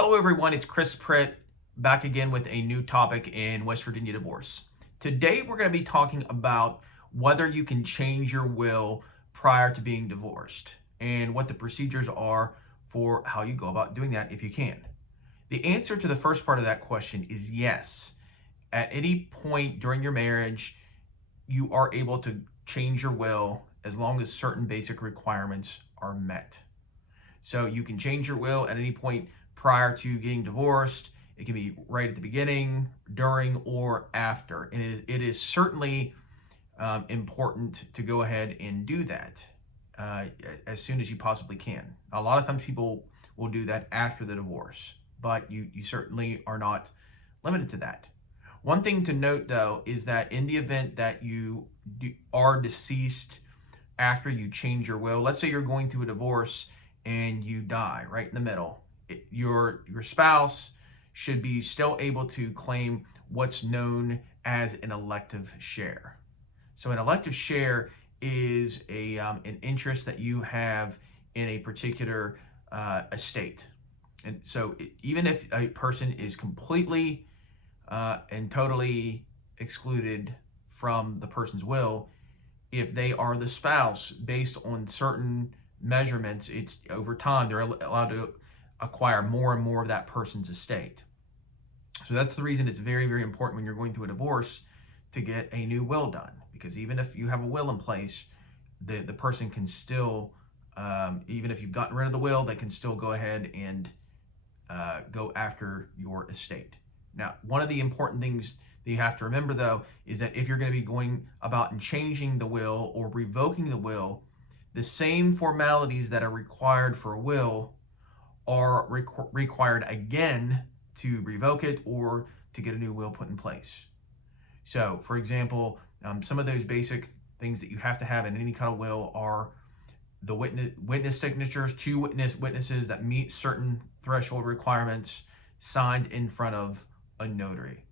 Hello everyone, it's Pritt back again with a new topic in West Virginia divorce. Today we're going to be talking about whether you can change your will prior to being divorced and what the procedures are for how you go about doing that if you can. The answer to the first part of that question is yes. At any point during your marriage, you are able to change your will as long as certain basic requirements are met. So you can change your will at any point prior to getting divorced. It can be right at the beginning, during, or after. And it is certainly important to go ahead and do that as soon as you possibly can. A lot of times people will do that after the divorce, but you certainly are not limited to that. One thing to note, though, is that in the event that you are deceased after you change your will, let's say you're going through a divorce and you die right in the middle, your spouse should be still able to claim what's known as an elective share. So an elective share is an interest that you have in a particular estate. And so even if a person is completely and totally excluded from the person's will, if they are the spouse, based on certain measurements, it's over time they're allowed to acquire more and more of that person's estate. So that's the reason it's very, very important when you're going through a divorce to get a new will done, because even if you have a will in place, the person can still, even if you've gotten rid of the will, they can still go ahead and go after your estate. Now, one of the important things that you have to remember, though, is that if you're going to be going about and changing the will or revoking the will, the same formalities that are required for a will are required again to revoke it or to get a new will put in place. So, for example, some of those basic things that you have to have in any kind of will are the witness signatures, two witnesses that meet certain threshold requirements, signed in front of a notary.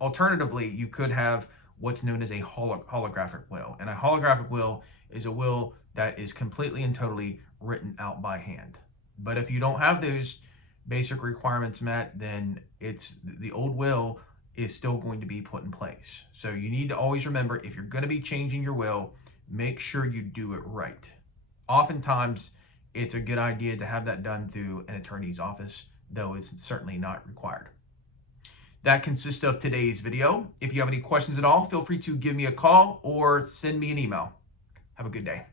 Alternatively, you could have what's known as a holographic will. And a holographic will is a will that is completely and totally written out by hand. But if you don't have those basic requirements met, then the old will is still going to be put in place. So you need to always remember, if you're going to be changing your will, make sure you do it right. Oftentimes, it's a good idea to have that done through an attorney's office, though it's certainly not required. That consists of today's video. If you have any questions at all, feel free to give me a call or send me an email. Have a good day.